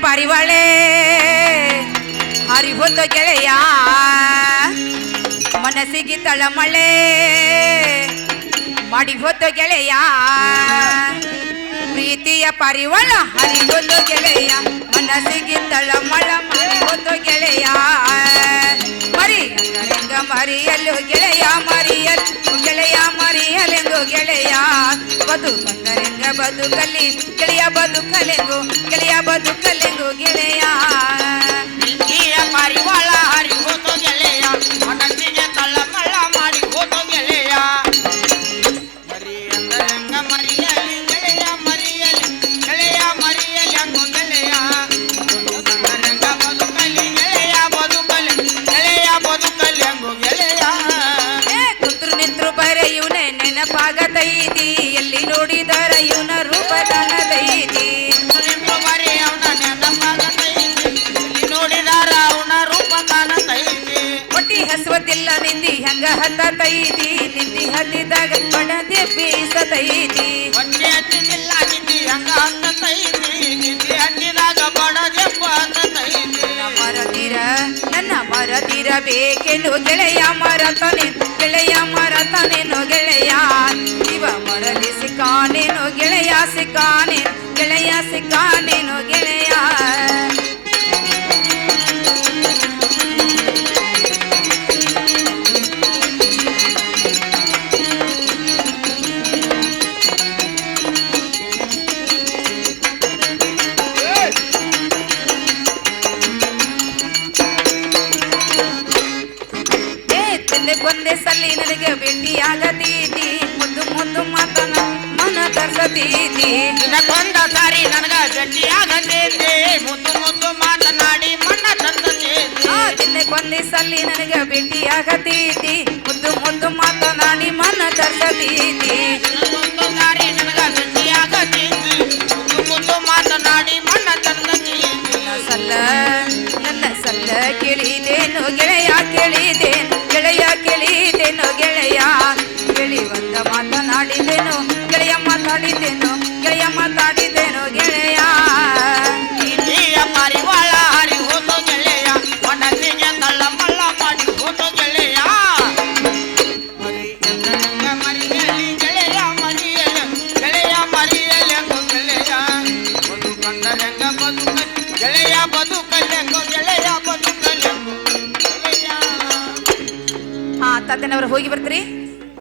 ಪಾರಿವಾಳೆ ಹರಿ ಹೋದ ಗೆಳೆಯ ಮನಸ್ಸಿಗೆ ತಳಮಳೆ ಮಾಡಿ ಹೋದ ಗೆಳೆಯ ಪ್ರೀತಿಯ ಪಾರಿವಾಳ ಹರಿ ಹೋದ ಗೆಳೆಯ ಮನಸ್ಸಿಗೆ ತಳಮಳ ಮಾಡಿ ಹೋದ ಗೆಳೆಯ ಮರಿ ರಂಗ ಮರಿಯಲು ಗೆಳೆಯ ಮರಿಯಲು ಗೆಳೆಯ ಮರಿಯಲೆಂದು ಗೆಳೆಯ ಬದುಕಂದರೆಂಗ ಬದುಕಲಿ ಗೆಳೆಯ ಬದುಕಲೆಂಗು ಗೆಳೆಯ ಬದುಕಲೆಂಗು ಗೆಳೆಯ ಪಾರಿವಾಳ ಹರಿ ಹೋದ ಗೆಳೆಯ ಮನಸ್ಸಿಗೆ ತಳ್ಳಮಳ್ಳ ಮಾಡಿ ಹೋದ ಗೆಳೆಯ ಮರಿ ಅಂದರಂಗ ಮರಿಯಲಿ ಗೆಳೆಯ ಮರಿಯಲಿ ಗೆಳೆಯ ಮರಿಯಲಿ ಅಂಗು ಗೆಳೆಯ ಅಂದರಂಗ ಬದುಕಲಿ ಗೆಳೆಯ ಬದುಕಲಿ ಗೆಳೆಯ ಬದುಕಲಿ ಅಂಗು ಗೆಳೆಯ ಕುಂತ್ರು ನಿಂತ್ರು ಬರೆ ಇವನೇ ನೆನಪಾಗತೈತಿ ಎಲ್ಲಿ ನೋಡಿದರ ಇವನ ರೂಪ ಕಾಣತೈತಿ ಬರೀ ಅವನ ನೆನಪಾಗತೈತಿ ಎಲ್ಲಿ ನೋಡಿದಾರ ಅವನ ರೂಪ ಕಾಣತೈತಿ ಹೊಟ್ಟಿ ಹಸುವತಿಲ್ಲ ನಿಂದಿ ಹಂಗ ಹತ್ತತೈತಿ ನಿಂದಿ ಹತ್ತಿದಾಗ ಬಡದೆ ಬೀಸತೈತಿ ಹೊಟ್ಟೆ ಹತ್ತಿದಿಲ್ಲ ನಿಂದಿ ಹಂಗ ಹತ್ತತೈತಿ ನಿಂದಿ ಹತ್ತಿದಾಗ ಬಡದೆ ಹತ್ತತೈತಿ ನನ್ನ ಮರದಿರ ಬೇಕೆಂದು ಗೆಳೆಯ ಮರತನೇನು ಗೆಳೆಯ ಮರತನೇನು ಗೆಳೆಯ ಇವ ಮರದಿ ಸಿಕ್ಕಾನೇನು ಗೆಳೆಯ ಸಿಕ್ಕಾನೇನು ಗೆಳೆಯ ಸಿಕ್ಕಾನೇನು ಗೆಳೆಯ ಒಂದೇ ಸಲಿ ನನಗೆ ಭೇಟಿಯಾಗತೀತಿ ಮುದ್ದು ಮುದ್ದು ಮಾತನ ಮನ ತರ್ಸತೀತಿ ದಿನಕ್ಕೊಂದ ಸಾರಿ ನನಗ ಭೇಟಿಯಾಗತೈತಿ ಮುದ್ದು ಮುದ್ದು ಮಾತನಾಡಿ ಮನ ತರ್ತೈತಿ ದಿನಕ್ಕೊಂದೇ ಸಲಿ ನನಗೆ ಭೇಟಿಯಾಗತೀತಿ ಮುದ್ದು ಮುದ್ದು ಮಾತನಾಡಿ ಮನ ತರ್ಸತೀತಿ ದಿನಕ್ಕೊಂದು ಸಾರಿ ನನಗ ಭೇಟಿಯಾಗತೈತಿ ಮುದ್ದು ಮುದ್ದು ಮಾತನಾಡಿ ಮನ ತರ್ತೈತಿ ನನ್ನ ಸಲ್ಲ ಕೇಳಿದೇನು ಗೆಳೆಯ ಕೇಳಿದೇನು ಗೆಳೆಯ ಕೇಳಿದೇನು ಗೆಳೆಯ ಕೇಳಿ ಬಂದ ಮಾತನಾಡಿದೇನು ಗೆಳೆಯ ಮಾತಾಡಿದ್ದೇನು ಗೆಳೆಯ ಮಾತಾಡಿದ್ದೇನು ಗೆಳೆಯ ಪ್ರೀತಿಯ ಪಾರಿವಾಳ ಹರಿ ಹೋದ ಗೆಳೆಯ ಮನಸ್ಸಿಗೆ ತಳ್ಳಮಳ್ಳ ಮಾಡಿ ಹೋದ ಗೆಳೆಯ ಮರಿ ಅಂದರಂಗ ಮರಿಯಲಿ ಗೆಳೆಯ ಮರಿಯಲಿ ಗೆಳೆಯ ಮರಿಯಲೆಂಗು ಗೆಳೆಯ ಬದುಕಂದರಂಗ ಬದುಕಲಿ ಗೆಳೆಯ ಬದುಕಲೆಂಗು ಗೆಳೆಯ ಬದುಕಲೆಂಗು ಗೆಳೆಯ ತಂದೆನವರು ಹೋಗಿ ಬರ್ತೀರಿ.